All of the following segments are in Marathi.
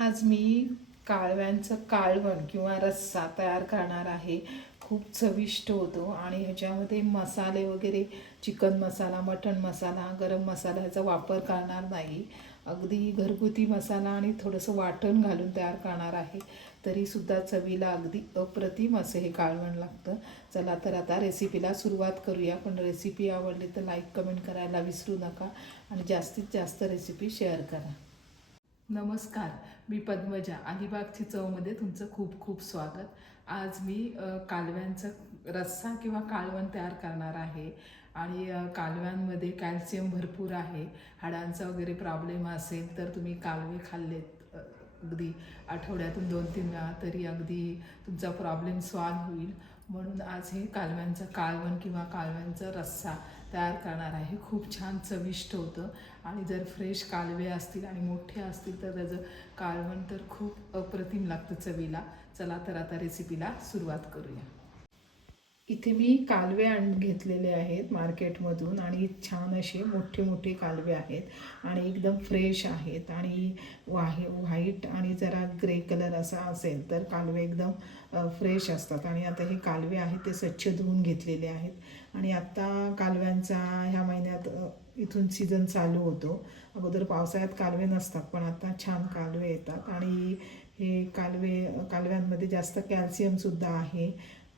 आज मी काळव्यांचं काळवण किंवा रस्सा तयार करणार आहे. खूप चविष्ट होतो आणि ह्याच्यामध्ये मसाले वगैरे चिकन मसाला मटण मसाला गरम मसाला ह्याचा वापर करणार नाही. अगदी घरगुती मसाला आणि थोडंसं वाटण घालून तयार करणार आहे. तरीसुद्धा चवीला अगदी अप्रतिम असं हे काळवण लागतं. चला तर आता रेसिपीला सुरुवात करूया. पण रेसिपी आवडली तर लाईक कमेंट करायला विसरू नका. आणि जास्तीत जास्त रेसिपी शेअर करा. नमस्कार मी पद्मजा. अलिबागची चवमध्ये तुमचं खूप खूप स्वागत. आज मी कालव्यांचं रस्सा किंवा कालवण तयार करणार आहे आणि कालव्यांमध्ये कॅल्शियम भरपूर आहे. हाडांचा वगैरे प्रॉब्लेम असेल तर तुम्ही कालवे खाल्लेत अगदी आठवड्यातून दोन तीन वेळा तरी अगदी तुमचा प्रॉब्लेम सॉल्व होईल. म्हणून आज हे कालव्यांचं कालवण किंवा कालव्यांचा रस्सा तयार करणार आहे. खूप छान चविष्ट होतं. आणि जर फ्रेश कालवे असतील आणि मोठे असतील तर त्याचं कालवण तर खूप अप्रतिम लागतं चवीला. चला तर आता रेसिपीला सुरुवात करूया. इथे मी कालवे आण घेतलेले आहेत मार्केटमधून आणि छान असे मोठे मोठे कालवे आहेत आणि एकदम फ्रेश आहेत आणि वाहे व्हाईट आणि जरा ग्रे कलर असा असेल तर कालवे एकदम फ्रेश असतात. आणि आता हे कालवे आहेत ते स्वच्छ धुवून घेतलेले आहेत. आणि आत्ता कालव्यांचा ह्या महिन्यात इथून सीझन चालू होतो. अगोदर पावसाळ्यात कालवे नसतात पण आता छान कालवे येतात. आणि हे कालवे कालव्यांमध्ये जास्त कॅल्शियमसुद्धा आहे.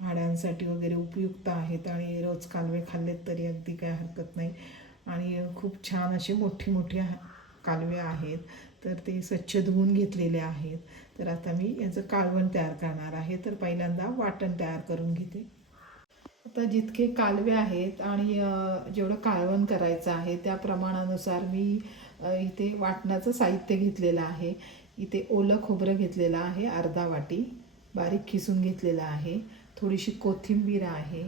हाडांसाठी वगैरे उपयुक्त आहेत. आणि रोज कालवे खाल्लेत तरी अगदी काय हरकत नाही. आणि खूप छान असे मोठे मोठे कालवे आहेत. तर ते स्वच्छ धुवून घेतलेले आहेत. तर आता मी याचं कालवण तयार करणार आहे. तर पहिल्यांदा वाटण तयार करून घेते. आता जितके कालवे आहेत आणि जेवढं कालवण करायचं आहे त्या प्रमाणानुसार मी इथे वाटणाचं साहित्य घेतलेलं आहे. इथे ओलं खोबरं घेतलेलं आहे अर्धा वाटी. बारीक खिसून घेतलेलं आहे. थोडीशी कोथिंबीर आहे.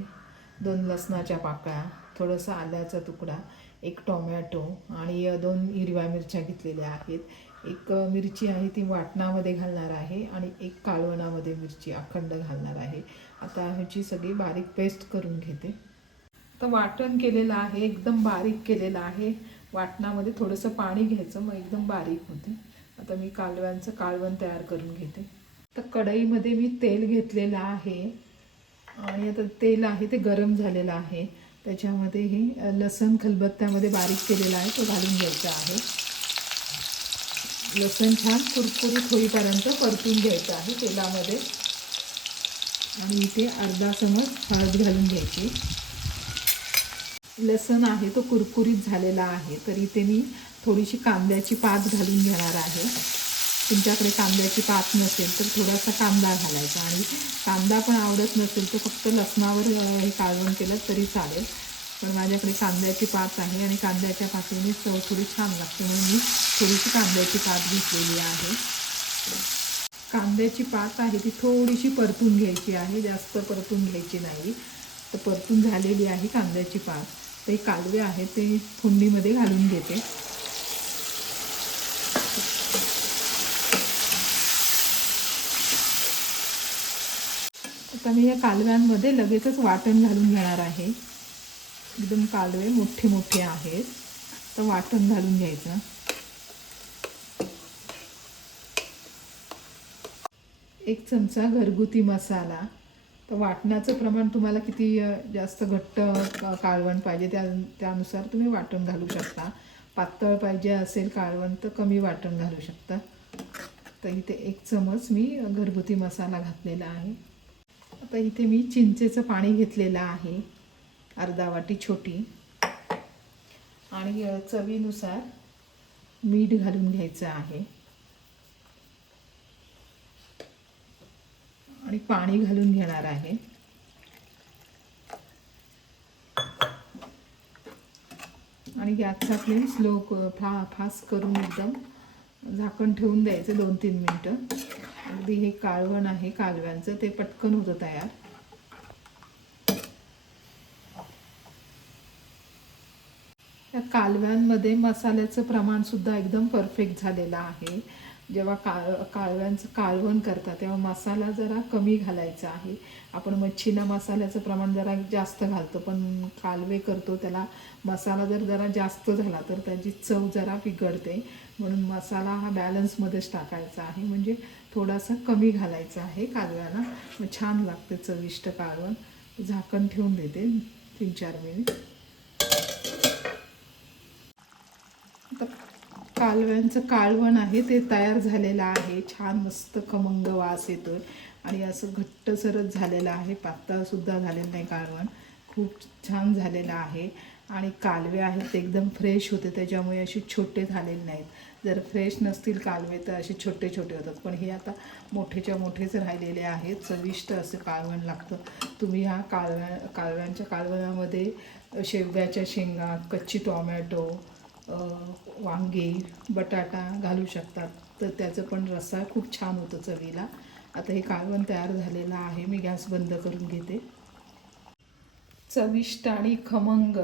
दोन लसणाच्या पाकळ्या थोडंसं आल्याचा तुकडा एक टोमॅटो आणि दोन हिरव्या मिरच्या घेतलेल्या आहेत. एक मिरची आहे ती वाटणामध्ये घालणार आहे आणि एक कालवणामध्ये मिरची अखंड घालणार आहे. आता ह्याची सगळी बारीक पेस्ट करून घेते. तर वाटण केलेलं आहे एकदम बारीक केलेलं आहे. वाटणामध्ये थोडंसं पाणी घ्यायचं मग एकदम बारीक होते. आता मी कालव्यांचं कालवण तयार करून घेते. तर कढईमध्ये मी तेल घेतलेलं आहे. आणि आता तेल आहे ते गरम झालेलं आहे. त्याच्यामध्ये हे लसूण लसण खलबत्त्यामध्ये बारीक केलेला आहे तो घालून घ्यायचा आहे. लसण छान कुरकुरीत होईपर्यंत परतून घ्यायचं आहे तेलामध्ये. आणि इथे अर्धा चमच हळद घालून घ्यायची. लसण आहे तो कुरकुरीत झालेला आहे. तर इथे मी थोडीशी कांद्याची पात घालून घेणार आहे. तुमच्याकडे कांद्याची पात नसेल तर थोडासा कांदा घालायचा. आणि कांदा पण आवडत नसेल तर फक्त लसणावर हे कालवण केलं तरी चालेल. पण माझ्याकडे कांद्याची पात आहे आणि कांद्याच्या पातीने चव थोडी छान लागते म्हणून मी थोडीशी कांद्याची पात घेतलेली आहे. कांद्याची पात आहे ती थोडीशी परतून घ्यायची आहे जास्त परतून घ्यायची नाही. तर परतून झालेली आहे कांद्याची पात. ते कालवे आहे ते फोडणीमध्ये घालून घेते. आता मी या कालव्यांमध्ये लगेचच वाटण घालून घेणार आहे. एकदम कालवे मोठे मोठे आहेत. तर वाटण घालून घ्यायचं. एक चमचा घरगुती मसाला. तर वाटणाचं प्रमाण तुम्हाला किती जास्त घट्ट काळवण पाहिजे त्या त्यानुसार तुम्ही वाटण घालू शकता. पातळ पाहिजे असेल काळवण तर कमी वाटण घालू शकता. तर इथे एक चमच मी घरगुती मसाला घातलेला आहे. आता इथे मी चिंचेचं पाणी घेतलेलं आहे अर्धा वाटी छोटी. आणि चवीनुसार मीठ घालून घ्यायचं आहे. आणि पाणी घालून घेणार आहे. आणि गॅसचा फ्लेम स्लो फा फास्ट करून एकदम झाकण ठेवून द्यायचं दोन तीन मिनटं. अगदी हे काळवण आहे कालव्यांचं ते पटकन होतं तयार. या कालव्यांमध्ये मसाल्याचं प्रमाणसुद्धा एकदम परफेक्ट झालेलं आहे. जेव्हा काळ काळव्यांचं काळवण करतात तेव्हा मसाला जरा कमी घालायचा आहे. आपण मच्छीला मसाल्याचं प्रमाण जरा जास्त घालतो पण कालवे करतो त्याला मसाला जर जरा जास्त झाला तर त्याची चव जरा बिघडते. म्हणून मसाला हा बॅलन्समध्येच टाकायचा आहे. म्हणजे थोडासा कमी घालायचा आहे कालव्याला मग छान लागते चविष्ट कालवण. झाकण ठेवून देते तीन चार मिनिट आता कालव्यांचं काळवण आहे ते तयार झालेलं आहे. छान मस्त खमंग वास येतो आणि असं घट्टसरच झालेलं आहे. पातळसुद्धा झालेलं नाही कालवण खूप छान झालेलं आहे. आणि कालवे आहेत ते एकदम फ्रेश होते त्याच्यामुळे असे छोटे झालेले नाहीत. जर फ्रेश नसतील कालवे तर असे छोटे छोटे होतात. पण हे आता मोठेच्या मोठेच राहिलेले आहेत. चविष्ट असं कालवण लागतं. तुम्ही ह्या कालव्या कालव्यांच्या कालवणामध्ये शेवग्याच्या शेंगा कच्ची टोमॅटो वांगे बटाटा घालू शकतात. तर त्याचं पण रस्सा खूप छान होतं चवीला. आता हे कालवण तयार झालेलं आहे. मी गॅस बंद करून घेते. चविष्ट आणि खमंग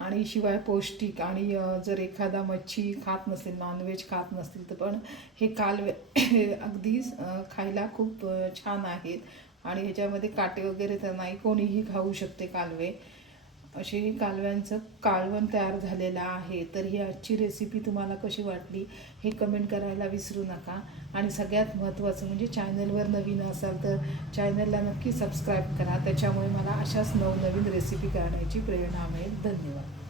आणि शिवाय पौष्टिक आणि जर एखादा मच्छी खात नसेल नॉनव्हेज खात नसतील तर पण हे कालवे अगदी खायला खूप छान आहेत. आणि ह्याच्यामध्ये काटे वगैरे तर नाही कोणीही खाऊ शकते कालवे. अशी कालव्यांचं कालवण तयार झालेलं आहे. तर ही आजची रेसिपी तुम्हाला कशी वाटली हे कमेंट करायला विसरू नका. आणि सगळ्यात महत्त्वाचं म्हणजे चॅनलवर नवीन असाल तर चॅनलला नक्की सबस्क्राईब करा. त्याच्यामुळे मला अशाच नवनवीन रेसिपी करण्याची प्रेरणा मिळेल. धन्यवाद.